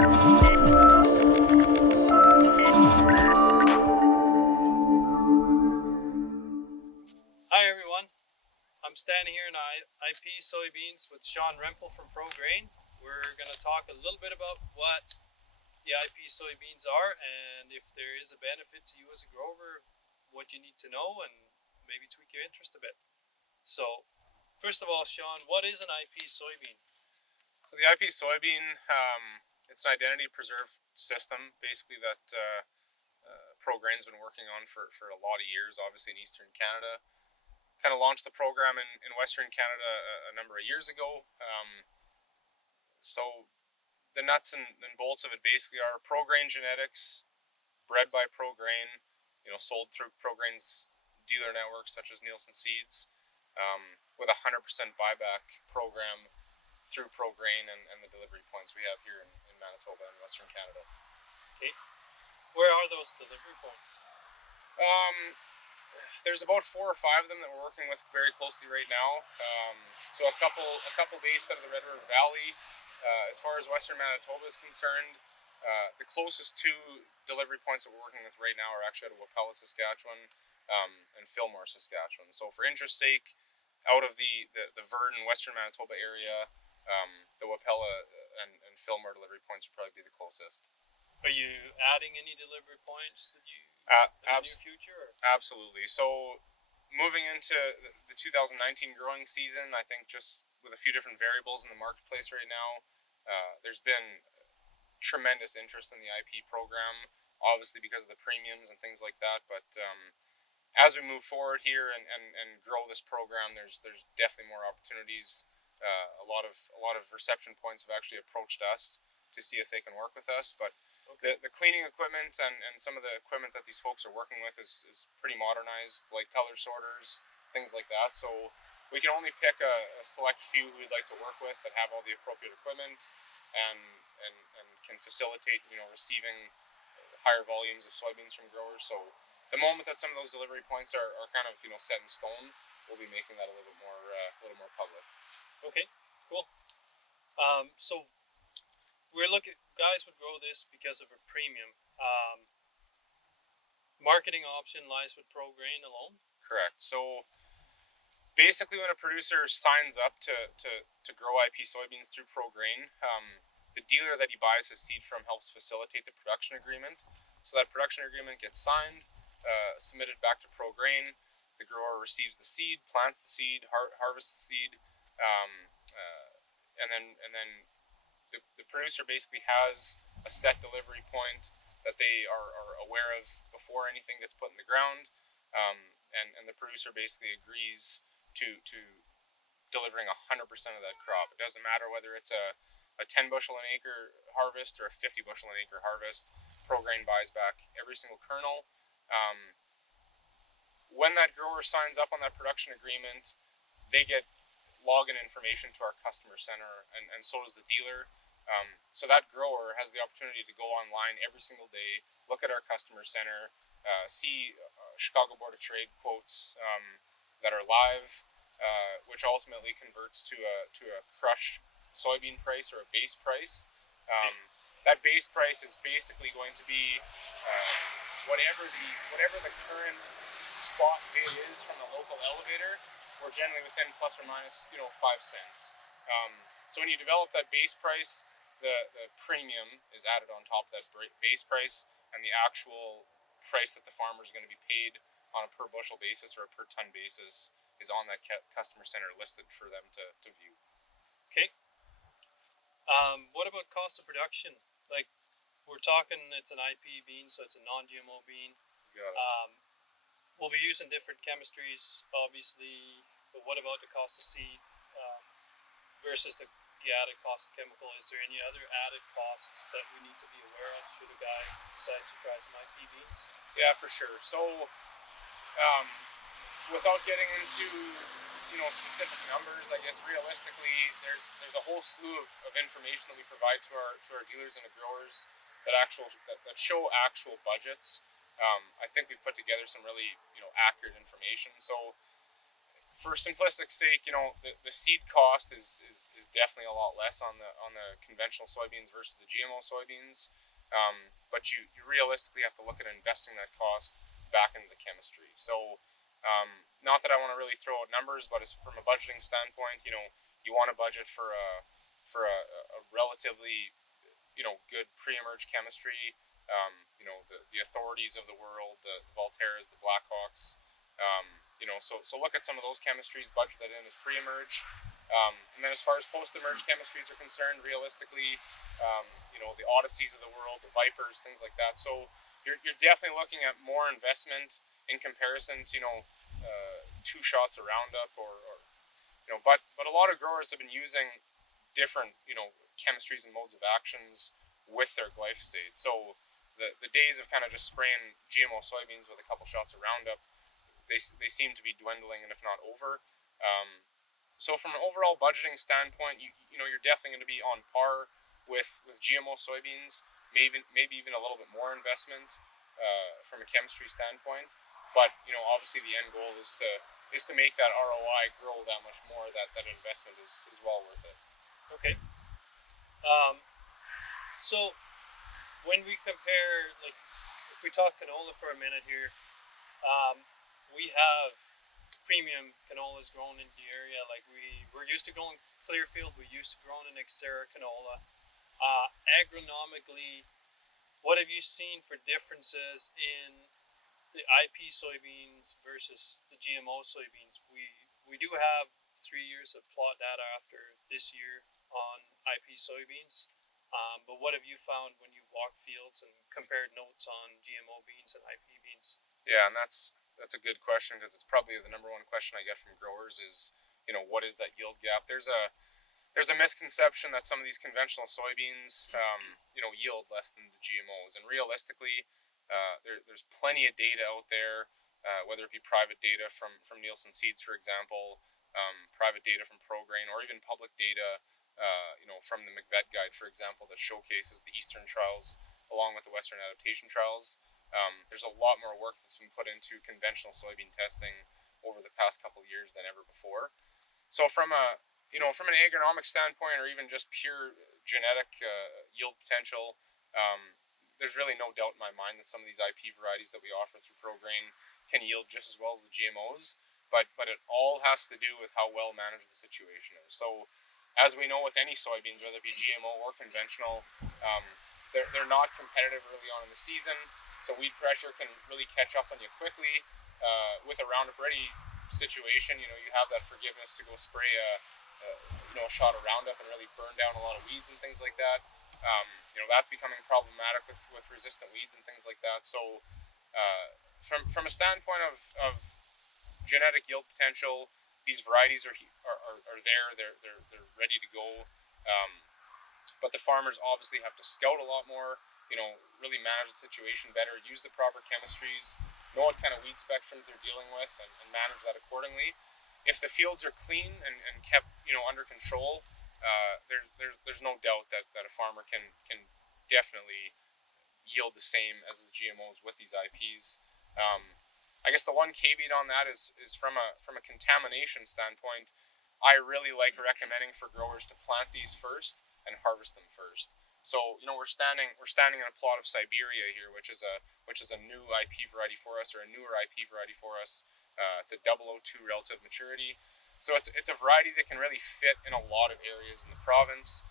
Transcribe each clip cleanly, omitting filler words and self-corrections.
Hi everyone, I'm standing here in IP soybeans with Sean Rempel from Prograin. We're going to talk a little bit about what the IP soybeans are and if there is a benefit to you as a grower, what you need to know and maybe tweak your interest a bit. So, first of all, Sean, what is an IP soybean? So the IP soybean, it's an identity preserve system, basically that Prograin's been working on for a lot of years, obviously in Eastern Canada. Kind of launched the program in Western Canada a number of years ago. So the nuts and bolts of it basically are Prograin genetics, bred by Prograin, sold through Prograin's dealer networks such as Nielsen seeds, with a 100% buyback program through Prograin and the delivery points we have here in Manitoba and Western Canada. Okay. Where are those delivery points? There's about 4 or 5 of them that we're working with very closely right now. So a couple based out of the Red River Valley. As far as Western Manitoba is concerned, the closest 2 delivery points that we're working with right now are actually out of Wapella, Saskatchewan, and Fillmore, Saskatchewan. So for interest's sake, out of the Verdon, Western Manitoba area, the Wapella and Fillmore delivery points would probably be the closest. Are you adding any delivery points that you in the near future? Or? Absolutely. So moving into the 2019 growing season, I think just with a few different variables in the marketplace right now, there's been tremendous interest in the IP program, obviously because of the premiums and things like that. But as we move forward here and grow this program, there's definitely more opportunities. A lot of reception points have actually approached us to see if they can work with us. But the cleaning equipment and some of the equipment that these folks are working with is pretty modernized, like color sorters, things like that. So we can only pick a select few we'd like to work with that have all the appropriate equipment and can facilitate receiving higher volumes of soybeans from growers. So the moment that some of those delivery points are kind of set in stone, we'll be making that a little more public. Okay, cool. So we're looking. Guys would grow this because of a premium. Marketing option lies with Prograin alone. Correct. So basically, when a producer signs up to grow IP soybeans through Prograin, the dealer that he buys his seed from helps facilitate the production agreement. So that production agreement gets signed, submitted back to Prograin. The grower receives the seed, plants the seed, harvests the seed, and then the producer basically has a set delivery point that they are aware of before anything gets put in the ground, and the producer basically agrees to delivering 100% of that crop. It doesn't matter whether it's a 10 bushel an acre harvest or a 50 bushel an acre harvest. Prograin buys back every single kernel. When that grower signs up on that production agreement, they get login information to our customer center, and so does the dealer. So that grower has the opportunity to go online every single day, look at our customer center, see Chicago Board of Trade quotes that are live, which ultimately converts to a crush soybean price or a base price. That base price is basically going to be whatever the current spot bid is from the local elevator. We're generally within plus or minus 5 cents. So when you develop that base price, the premium is added on top of that base price, and the actual price that the farmer is going to be paid on a per bushel basis or a per ton basis is on that customer center listed for them to view. Okay. What about cost of production? Like, we're talking, it's an IP bean, so it's a non-GMO bean. Got it. We'll be using different chemistries, obviously, but what about the cost of seed versus the added cost of chemical? Is there any other added costs that we need to be aware of should a guy decide to try some IP beans? Yeah, for sure. So, without getting into specific numbers, I guess realistically, there's a whole slew of information that we provide to our dealers and the growers that show actual budgets. I think we've put together some really accurate information. So, for simplistic sake, the seed cost is definitely a lot less on the conventional soybeans versus the GMO soybeans. But you realistically have to look at investing that cost back into the chemistry. So not that I want to really throw out numbers, but as from a budgeting standpoint, you want to budget for a relatively good pre-emerge chemistry. The authorities of the world, the Voltairas, the Blackhawks. So look at some of those chemistries, budget that in as pre-emerge. And then as far as post-emerge chemistries are concerned, realistically, the Odysseys of the world, the Vipers, things like that. So you're definitely looking at more investment in comparison to 2 shots of Roundup but a lot of growers have been using different chemistries and modes of actions with their glyphosate. So the days of kind of just spraying GMO soybeans with a couple shots of Roundup, they seem to be dwindling, and if not over. So from an overall budgeting standpoint, you're definitely going to be on par with GMO soybeans, maybe even a little bit more investment from a chemistry standpoint. But obviously the end goal is to make that ROI grow that much more. That investment is well worth it. Okay. So when we compare, like, if we talk canola for a minute here, we have premium canolas grown in the area. Like we're used to growing Clearfield, we used to grow in Xterra canola. Agronomically, what have you seen for differences in the IP soybeans versus the GMO soybeans? We do have 3 years of plot data after this year on IP soybeans. But what have you found when you walk fields and compared notes on GMO beans and IP beans? Yeah, and that's a good question, because it's probably the number one question I get from growers is, what is that yield gap? There's a misconception that some of these conventional soybeans, yield less than the GMOs, and realistically, there's plenty of data out there, whether it be private data from Nielsen Seeds, for example, private data from Prograin, or even public data, from the McVet Guide, for example, that showcases the Eastern trials along with the Western adaptation trials. There's a lot more work that's been put into conventional soybean testing over the past couple of years than ever before. So from an agronomic standpoint, or even just pure genetic yield potential, there's really no doubt in my mind that some of these IP varieties that we offer through Prograin can yield just as well as the GMOs, but it all has to do with how well managed the situation is. So as we know with any soybeans, whether it be GMO or conventional, they're not competitive early on in the season, so weed pressure can really catch up on you quickly. With a Roundup Ready situation, you have that forgiveness to go spray a shot of Roundup and really burn down a lot of weeds and things like that. That's becoming problematic with resistant weeds and things like that. So from a standpoint of genetic yield potential, these varieties are there. They're ready to go. But the farmers obviously have to scout a lot more. Really manage the situation better, use the proper chemistries, know what kind of weed spectrums they're dealing with, and manage that accordingly. If the fields are clean and kept under control, there's no doubt that a farmer can definitely yield the same as the GMOs with these IPs. I guess the one caveat on that is from a contamination standpoint, I really like recommending for growers to plant these first and harvest them first. So we're standing in a plot of Siberia here, which is a new IP variety for us, or a newer IP variety for us. It's a 002 relative maturity, so it's a variety that can really fit in a lot of areas in the province,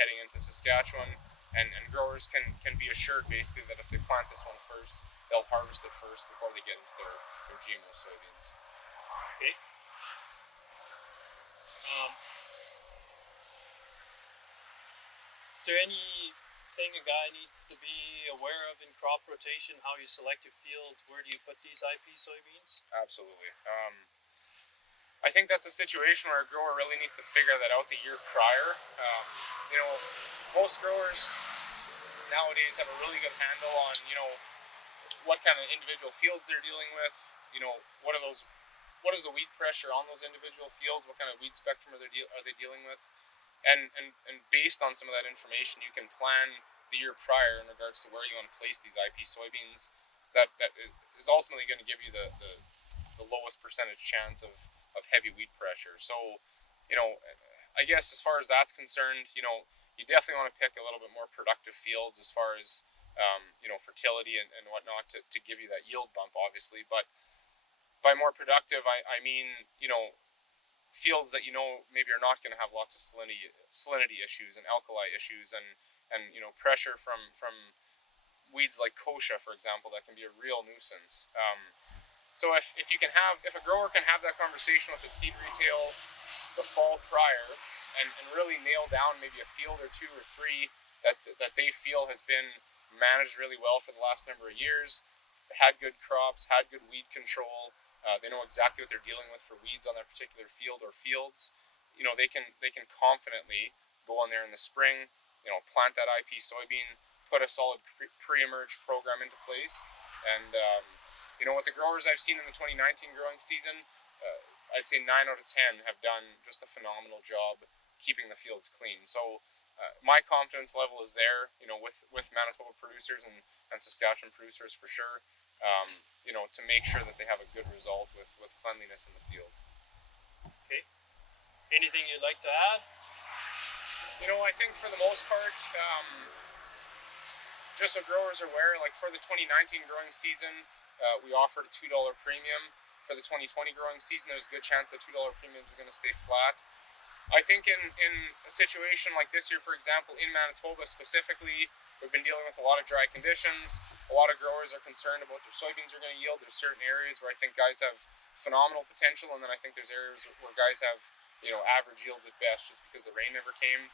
heading into Saskatchewan, and growers can be assured basically that if they plant this one first, they'll harvest it first before they get into their GMO soybeans. Okay. Is there anything a guy needs to be aware of in crop rotation? How you select your field? Where do you put these IP soybeans? Absolutely. I think that's a situation where a grower really needs to figure that out the year prior. Most growers nowadays have a really good handle on what kind of individual fields they're dealing with. What is the weed pressure on those individual fields? What kind of weed spectrum are they dealing with? And based on some of that information, you can plan the year prior in regards to where you want to place these IP soybeans. That is ultimately going to give you the lowest percentage chance of heavy weed pressure. So, I guess as far as that's concerned, you definitely want to pick a little bit more productive fields as far as fertility and whatnot to give you that yield bump, obviously. But by more productive, I mean fields that maybe are not going to have lots of salinity issues and alkali issues and pressure from weeds like kochia, for example, that can be a real nuisance. So if a grower can have that conversation with a seed retail the fall prior and really nail down maybe a field or two or three that they feel has been managed really well for the last number of years, had good crops, had good weed control, they know exactly what they're dealing with for weeds on that particular field or fields. They can confidently go on there in the spring, plant that IP soybean, put a solid pre-emerge program into place, and what the growers I've seen in the 2019 growing season, I'd say 9 out of 10 have done just a phenomenal job keeping the fields clean. So my confidence level is there, with Manitoba producers and Saskatchewan producers for sure. To make sure that they have a good result with cleanliness in the field. Okay. Anything you'd like to add? I think for the most part, just so growers are aware, like for the 2019 growing season, we offered a $2 premium. For the 2020 growing season, there's a good chance the $2 premium is going to stay flat. I think in a situation like this year, for example, in Manitoba specifically, we've been dealing with a lot of dry conditions. A lot of growers are concerned about their soybeans are going to yield. There's certain areas where I think guys have phenomenal potential, and then I think there's areas where guys have average yields at best just because the rain never came.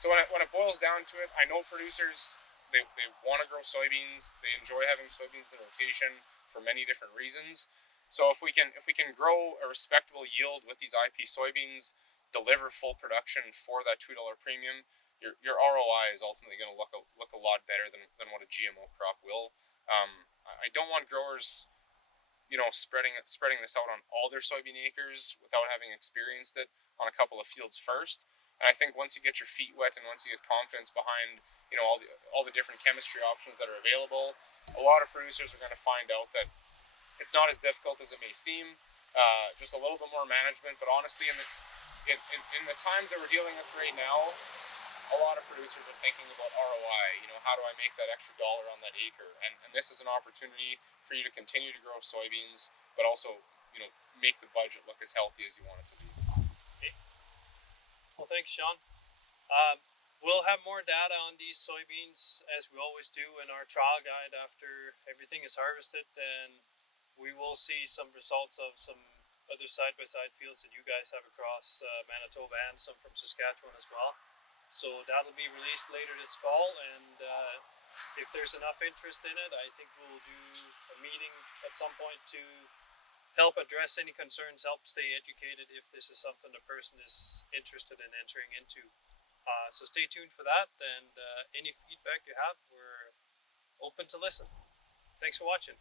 So when it boils down to it, I know producers they want to grow soybeans. They enjoy having soybeans in the rotation for many different reasons. So if we can grow a respectable yield with these IP soybeans, deliver full production for that $2 premium, your ROI is ultimately going to look a lot better than what a GMO crop will. I don't want growers, spreading this out on all their soybean acres without having experienced it on a couple of fields first. And I think once you get your feet wet and once you get confidence behind, all the different chemistry options that are available, a lot of producers are going to find out that it's not as difficult as it may seem. Just a little bit more management, but honestly, in the times that we're dealing with right now, a lot of producers are thinking about ROI. How do I make that extra dollar on that acre? And this is an opportunity for you to continue to grow soybeans, but also, make the budget look as healthy as you want it to be. Okay. Well, thanks, Sean. We'll have more data on these soybeans, as we always do in our trial guide after everything is harvested, and we will see some results of some other side-by-side fields that you guys have across Manitoba and some from Saskatchewan as well. So that'll be released later this fall, and if there's enough interest in it, I think we'll do a meeting at some point to help address any concerns, help stay educated if this is something the person is interested in entering into. So stay tuned for that, and any feedback you have, we're open to listen. Thanks for watching.